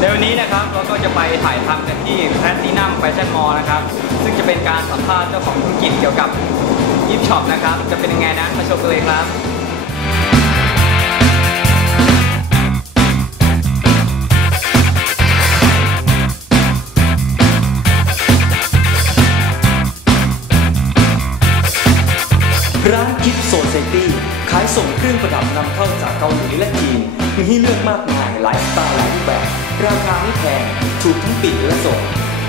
ในวันนี้นะครับเราก็จะไปถ่ายทำกันที่แพลตินัมแฟชั่นมอลนะครับ ซึ่งจะเป็นการสัมภาษณ์เจ้าของธุรกิจเกี่ยวกับยิปช็อปนะครับ จะเป็นยังไงนั้นมาชมกันเลยครับร้านกิฟโซเซตี้ขายส่งเครื่องประดับนำเข้าจากเกาหลีและจีน มีให้เลือกมากมายหลายสไตล์หลายรูปแบบ ราคาไม่แพงถูกทั้งปิดและส่ง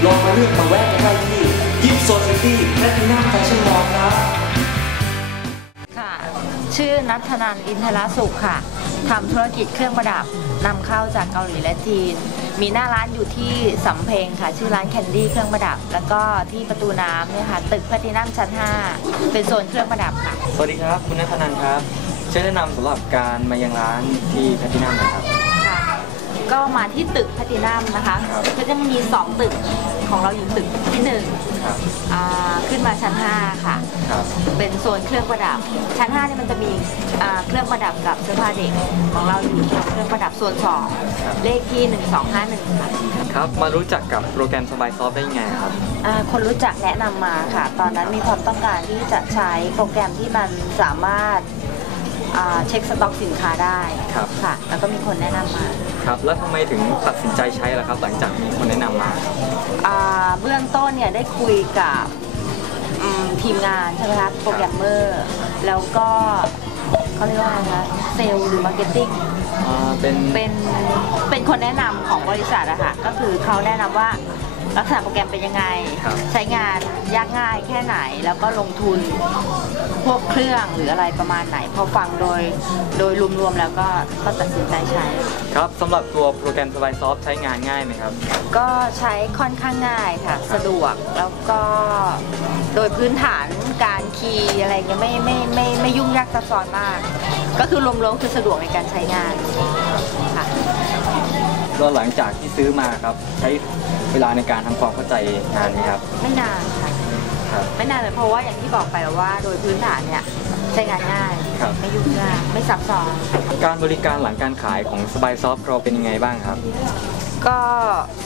ลองมาเลือกมาแวะกันได้ที่กิฟโซเซตี้และที่หน้าแฟชั่นมอลล์ครับค่ะ ชื่อนัทธนันอินทรสุขค่ะทำธุรกิจเครื่องประดับนำเข้าจากเกาหลีและจีน มีหน้าร้านอยู่ที่สำเพ็งค่ะ ชื่อร้านแคนดี้เครื่องประดับ แล้วก็ที่ประตูน้ำเนี่ยค่ะ ตึกแพลตินัมชั้น 5 เป็นโซนเครื่องประดับค่ะ สวัสดีครับ คุณนัทนันครับ ช่วยแนะนำสำหรับการมายังร้านที่แพลตินัมหน่อยครับ ค่ะก็มาที่ตึกแพลตินัมนะคะครับ ก็จะมี 2 ตึกของเราอยู่ตึกที่1ครับอ่าขึ้นมาชั้น 5 ค่ะ ครับ เป็นโซนเครื่องประดับ ชั้น5เนี่ยมันจะมีอ่าเครื่องประดับกับเสื้อผ้าเด็กของเราอยู่เครื่องประดับโซนครับ 2เลขที่ 1251 ค่ะครับ มารู้จักกับโปรแกรมสบายซอฟได้ยังไงครับ อ่าคนรู้จักแนะนำมาค่ะ ตอนนั้นมีความต้องการที่จะใช้โปรแกรมที่มันสามารถ อ่าเช็คสต็อกสินค้าได้ครับ ค่ะ แล้วก็มีคนแนะนำมาครับ แล้วทำไมถึงตัดสินใจใช้ล่ะครับ หลังจากมีคนแนะนำมาครับอ่าเบื้องต้นเนี่ยได้คุยกับอืมทีมงานใช่ไหมคะโปรแกรมเมอร์ แล้วก็เขาเรียกว่าอะไรคะเซลล์หรือมาร์เก็ตติ้ง อ่า เป็น เป็นเป็นคนแนะนำของบริษัทอะค่ะก็คือเขาแนะนำว่า ลักษณะโปรแกรมเป็นยังไง ครับ ใช้งานยากง่ายแค่ไหน แล้วก็ลงทุนพวกเครื่องหรืออะไรประมาณไหน พอฟังโดยโดยรวมๆแล้วก็ก็ตัดสินใจใช้ ครับสำหรับตัวโปรแกรมสบายซอฟใช้งานง่ายไหมครับ ก็ใช้ค่อนข้างง่ายค่ะ สะดวกแล้วก็โดยพื้นฐานการคีย์อะไรเงี้ยไม่ไม่ไม่ไม่ยุ่งยากซับซ้อนมาก ก็คือรวมๆคือสะดวกในการใช้งานค่ะ ก็หลังจากที่ซื้อมาครับ ใช้เวลาในการทำความเข้าใจนานไหมครับไม่นานค่ะ ครับ ไม่นานเลยเพราะว่าอย่างที่บอกไปว่าโดยพื้นฐานเนี่ยใช้งานง่าย ครับ ไม่ยุ่งยากไม่ซับซ้อน การบริการหลังการขายของสบายซอฟเราเป็นยังไงบ้างครับ ก็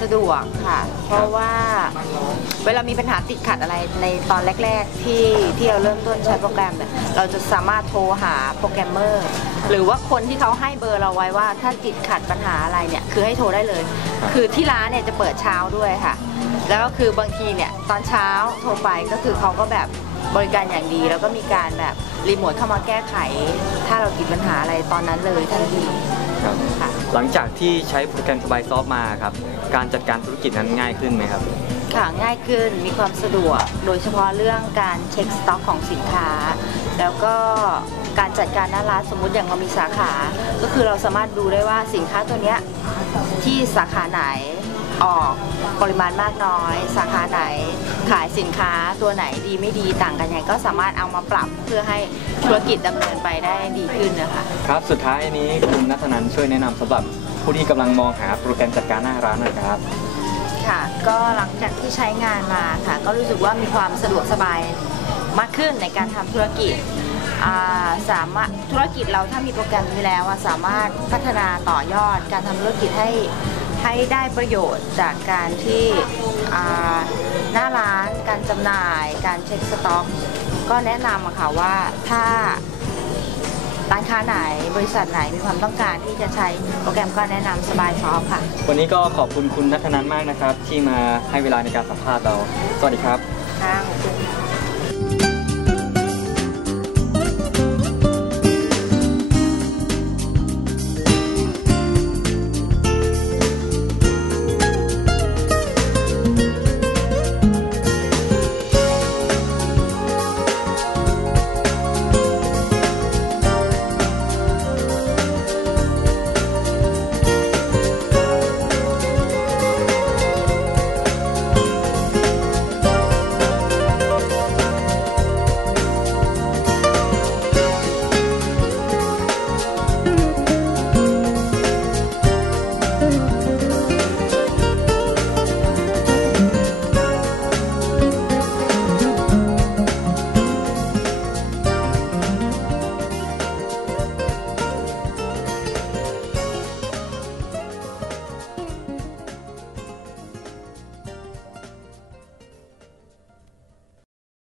สะดวกค่ะ เพราะว่าเวลามีปัญหาติดขัดอะไรในตอนแรก ๆ ที่ที่เราเริ่มต้นใช้โปรแกรมเนี่ยเราจะสามารถโทรหาโปรแกรมเมอร์ หรือว่าคนที่เขาให้เบอร์เราไว้ว่า ถ้าติดขัดปัญหาอะไรเนี่ยคือให้โทรได้เลย คือที่ร้านเนี่ยจะเปิดเช้าด้วยค่ะ แล้วก็คือบางทีเนี่ยตอนเช้าโทรไปก็คือเขาก็แบบ บริการอย่างดี แล้วก็มีการแบบรีโมทเข้ามาแก้ไข ถ้าเราติดปัญหาอะไรตอนนั้นเลยทันทีครับค่ะ หลังจากที่ใช้โปรแกรมสบายซอฟมาครับ การจัดการธุรกิจนั้นง่ายขึ้นไหมครับ ค่ะง่ายขึ้นมีความสะดวก โดยเฉพาะเรื่องการเช็คสต็อกของสินค้า แล้วก็การจัดการหน้าร้านสมมุติอย่างเรามีสาขา ก็คือเราสามารถดูได้ว่าสินค้าตัวเนี้ยที่สาขาไหน ออกปริมาณมากน้อย สาขาไหนขายสินค้าตัวไหนดีไม่ดีต่างกันยังไงก็สามารถเอามาปรับเพื่อให้ธุรกิจดำเนินไปได้ดีขึ้นนะคะ ครับ สุดท้ายนี้คุณนัทนันช่วยแนะนำสำหรับผู้ที่กำลังมองหาโปรแกรมจัดการหน้าร้านหน่อยครับ ค่ะ ก็หลังจากที่ใช้งานมาค่ะ ก็รู้สึกว่ามีความสะดวกสบายมากขึ้นในการทำธุรกิจอ่าสามารถธุรกิจเราถ้ามีโปรแกรมนี้แล้วอะสามารถพัฒนาต่อยอดการทำธุรกิจให้ ให้ได้ประโยชน์จากการที่อ่าหน้าร้านการจำหน่าย การเช็คสต็อก ก็แนะนำอะค่ะว่าถ้าร้านค้าไหนบริษัทไหนมีความต้องการที่จะใช้โปรแกรมก็แนะนำสบายซอฟค่ะ วันนี้ก็ขอบคุณคุณนัทนันมากนะครับ ที่มาให้เวลาในการสัมภาษณ์เรา สวัสดีครับค่ะขอบคุณค่ะ